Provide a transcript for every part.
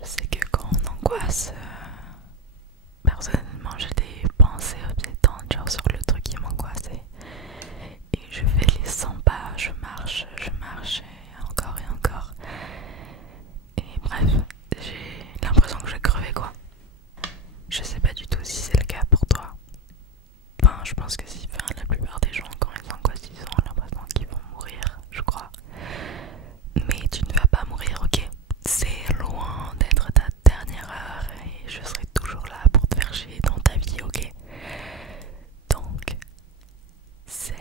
Je sais que quand on angoisse, personnellement j'ai des pensées obsédantes genre sur le truc qui m'angoisse et je fais les 100 pas, je marche et encore. Et bref, j'ai l'impression que je vais crever quoi. Je sais pas du tout si c'est le cas pour toi. Enfin, je pense que si, enfin, la plupart des gens quand ils angoissent, ils ont l'impression qu'ils vont mourir, je crois. Mais tu ne vas pas mourir, ok? C'est loin d'être ta dernière heure et je serai toujours là pour te faire chier dans ta vie, ok? Donc, c'est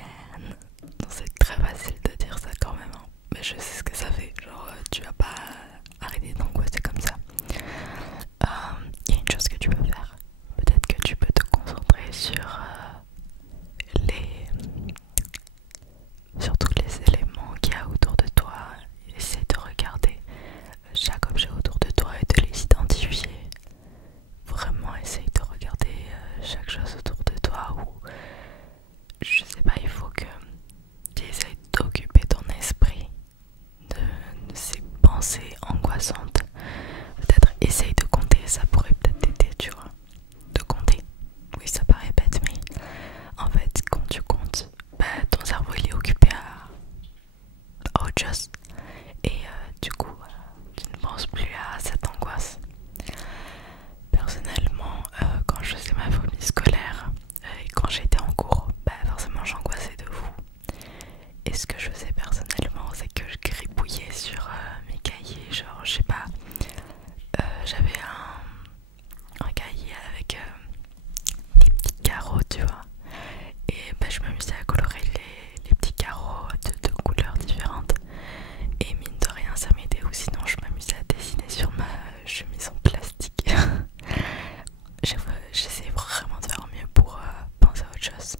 très facile de dire ça quand même, hein. Mais je sais ce que ça fait. Genre, tu vas pas arrêter d'angoisser comme ça. Il y a une chose que tu peux faire. Peut-être que tu peux te concentrer sur les sur tous les éléments qu'il y a autour de toi. Essaie de regarder chaque objet autour de toi et de les identifier. Vraiment essaye de regarder chaque chose autour de toi ou je sais pas, il faut que tu essayes d'occuper ton esprit de ces pensées angoissantes. Peut-être essaye de compter, ça pourrait peut-être t'aider, tu vois. De compter. Oui, ça paraît bête, mais en fait, quand tu comptes, bah, ton cerveau il est occupé à autre chose. Et du coup, tu ne penses plus à cette angoisse. Personnellement, quand je faisais ma phobie scolaire et quand j'étais en cours, bah forcément j'angoissais de fou. Et ce que je faisais personnellement, c'est que je gribouillais sur mes cahiers, genre je sais pas, j'avais un cahier avec des petits carreaux, tu vois. Et bah, je m'amusais à colorer les petits carreaux de couleurs différentes. Et mine de rien, ça m'aidait, ou sinon je m'amusais à dessiner sur ma chemise en plastique. J'essayais vraiment de faire mieux pour penser à autre chose.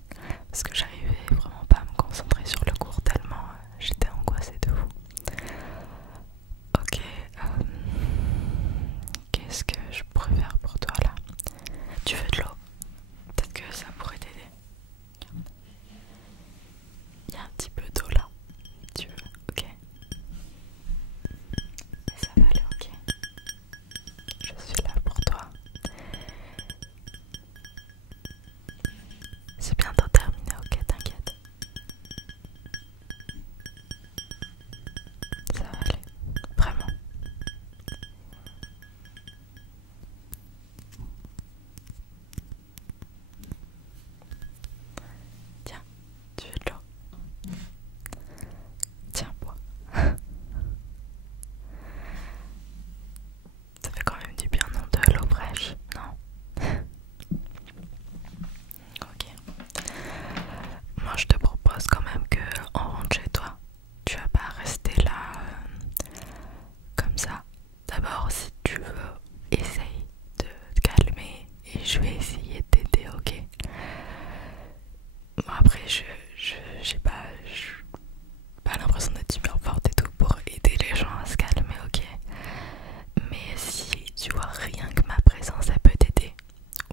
Parce que j'arrivais vraiment pas à me concentrer sur le cours tellement j'étais angoissée de fou. Ok, qu'est-ce que je pourrais faire pour toi là? Tu veux de l'eau? Peut-être que ça pourrait t'aider. Il y a un petit peu d'eau là. Tu veux? Ok. Et ça va aller, ok. Je suis là pour toi. C'est bientôt terminé, ok, t'inquiète. Ça va aller, vraiment. Tiens, tu veux de l'eau? Tiens, bois. Ça fait quand même du bien, non, de l'eau fraîche, non? Ok. Moi je te propose quand même que on rentre chez toi. Tu vas pas rester là comme ça. D'abord, si tu veux, essaye de te calmer et je vais essayer de t'aider, ok? Bon, après, j'ai pas l'impression d'être super forte et tout pour aider les gens à se calmer, ok? Mais si tu vois rien que ma présence, elle peut t'aider.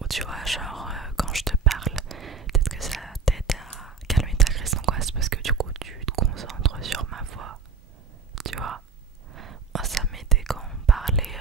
Ou tu vois, genre, quand je te parle, peut-être que ça t'aide à calmer ta crise d'angoisse parce que du coup, tu te concentres sur ma voix, tu vois? Moi, ça m'aidait quand on parlait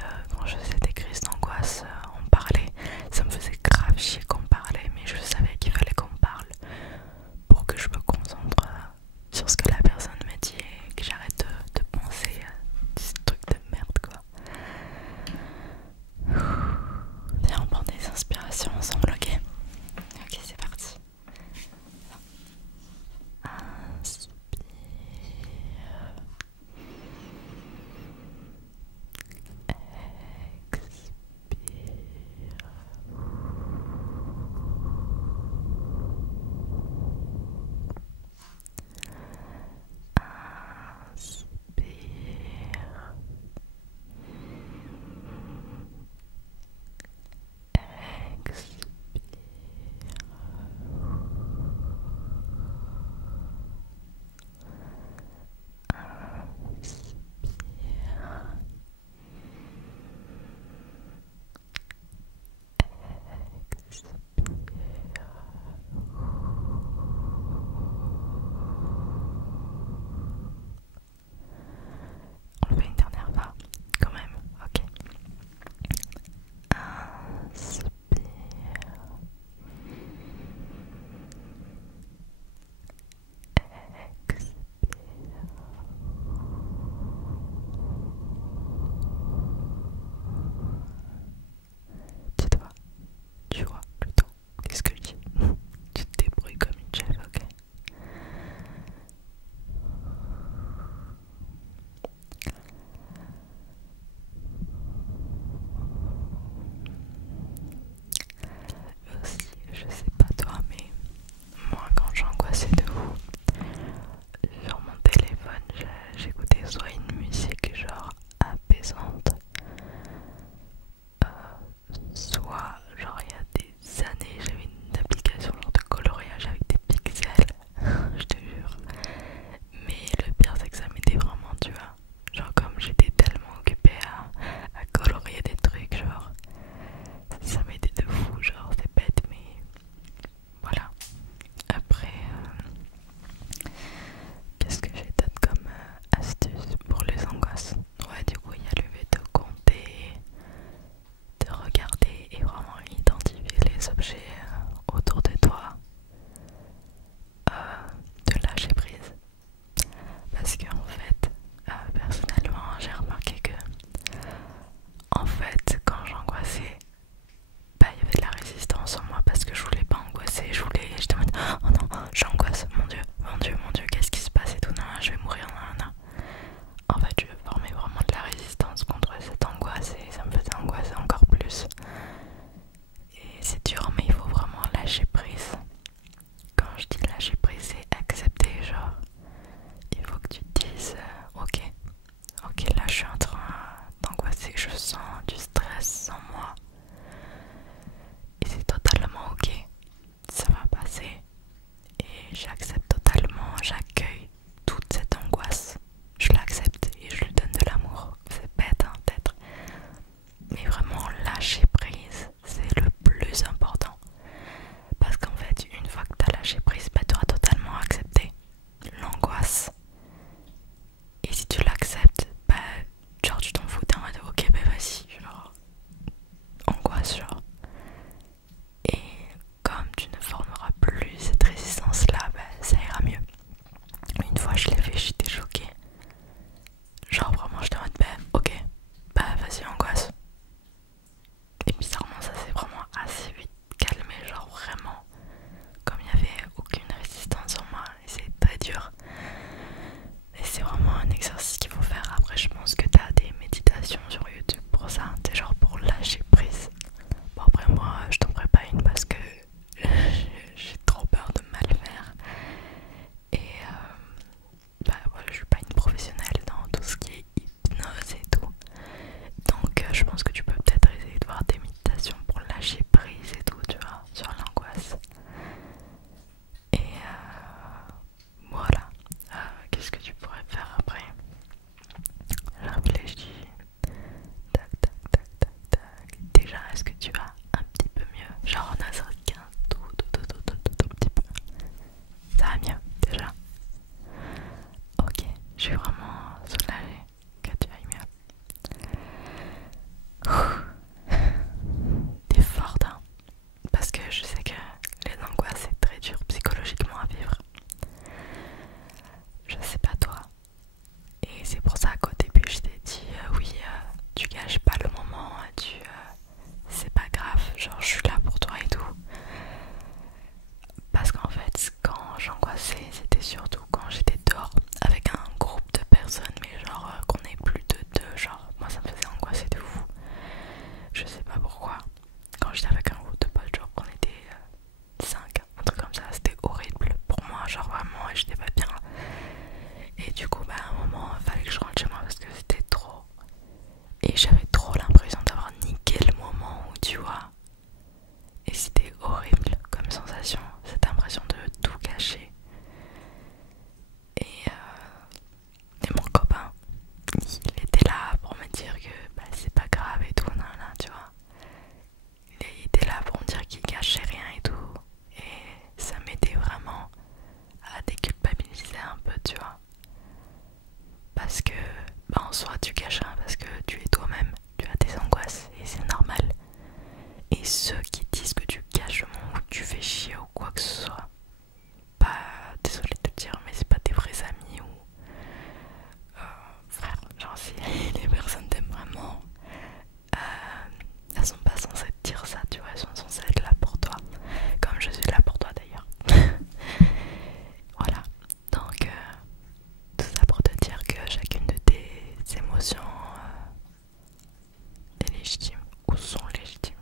légitimes ou sont légitimes.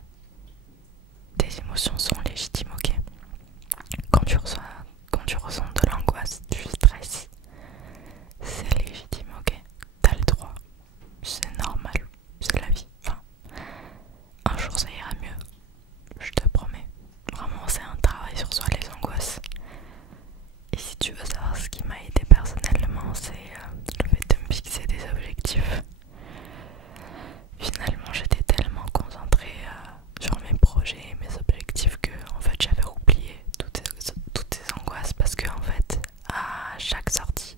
Tes émotions sont légitimes, ok. Quand tu ressens de l'angoisse, du stress, c'est légitime, ok. T'as le droit, c'est normal, c'est la vie. Enfin, un jour ça ira mieux, je te promets. Vraiment, c'est un travail sur soi, les angoisses. Et si tu veux savoir ce qui m'a aidé personnellement, c'est le fait de me fixer des objectifs. Finalement, j'étais tellement concentrée sur mes projets et mes objectifs que en fait j'avais oublié toutes ces angoisses parce que en fait à chaque sortie,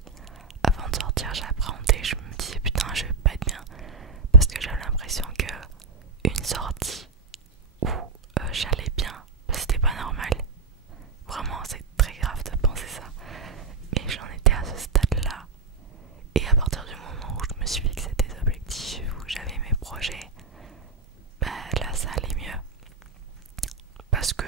avant de sortir, j'appréhendais, je me disais putain je vais pas être bien parce que j'avais l'impression que une sortie où j'allais bien, c'était pas normal. Vraiment, c'est très grave de penser ça. Mais j'en étais à ce stade-là. Et à partir du moment où je me suis fixé des objectifs, où j'avais mes projets, bah là ça allait mieux. Parce que